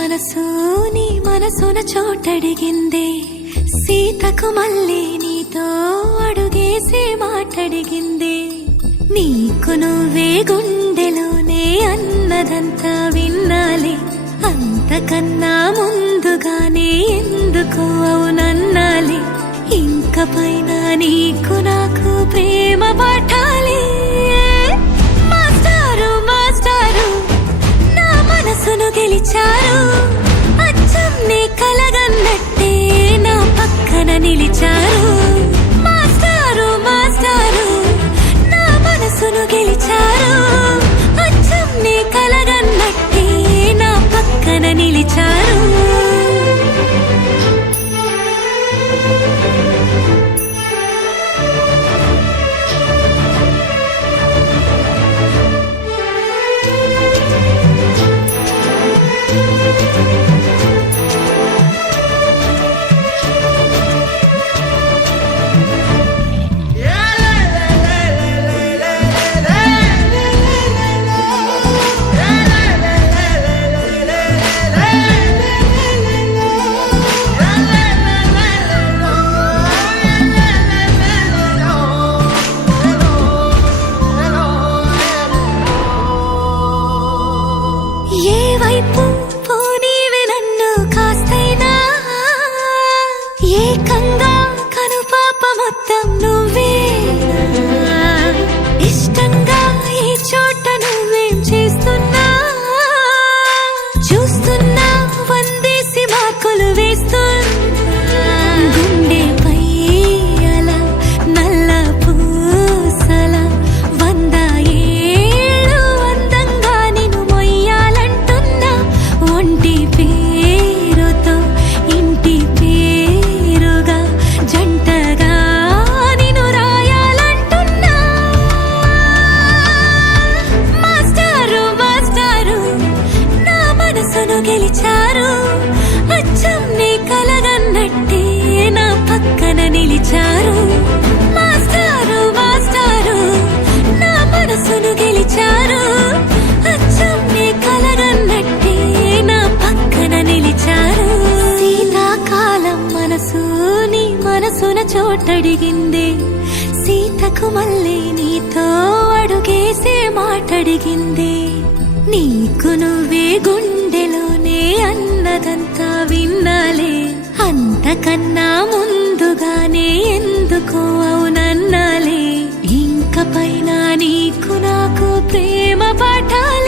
మనసు నీ మనసున చోటడిగిందే, సీతకు మళ్ళీ నీతో అడుగేసి మాటడిగిందే. నీకు నువ్వే గుండెలోనే అన్నదంతా విన్నాలే, అంతకన్నా ముందుగానే ఎందుకు అవునన్నాలే. ఇంక పైన నీకు నాకు ప్రేమ పాఠాలే. మాస్టారు మాస్టారు నా మనసును గెలిచారు, అచ్చం నీ కలగన్నట్టే నా పక్కన నిలిచారు. మాస్టారు మాస్టారు నా మనసును గెలిచారు, అచ్చం నీ కలగన్నట్టే నా పక్కన నిలిచారు. ఏకంగా కనుపాప మొత్తం నువ్వే, ఇష్టంగా ఈ చోట నువ్వేం చేస్తున్నా చూస్తున్నా, వందేసి మార్కులు వేస్తున్నా. గుండెపై అలా నల్ల పూసల 100 ఏళ్ళు అందంగా నిన్ను మొయ్యాలంటున్నా. ఒంటి పేరుతో ఇంటి పేరుగా జంటగా నిన్ను రాయాలంటున్నా. మాస్టారు మాస్టారు నా మనసును గెలిచారు, అచ్చం నీ కలగన్నట్టే నా పక్కన నిలిచారు. మాస్టారు మాస్టారు నా మనసును గెలిచారు, అచ్చం నీ కలగన్నట్టే నా పక్కన నిలిచారు. శీతాకాలం మనసు నీ మనసున చోటడిగిందే, సీతకు మళ్ళీ నీతో అడుగేసే మాటడిగిందే. నీకు నువ్వే గుండెలోనే అన్నదంతా విన్నాలే, అంతకన్నా ముందుగానే ఎందుకో అవునన్నాలే. ఇంక పైన నీకు నాకు ప్రేమ పాఠాలే.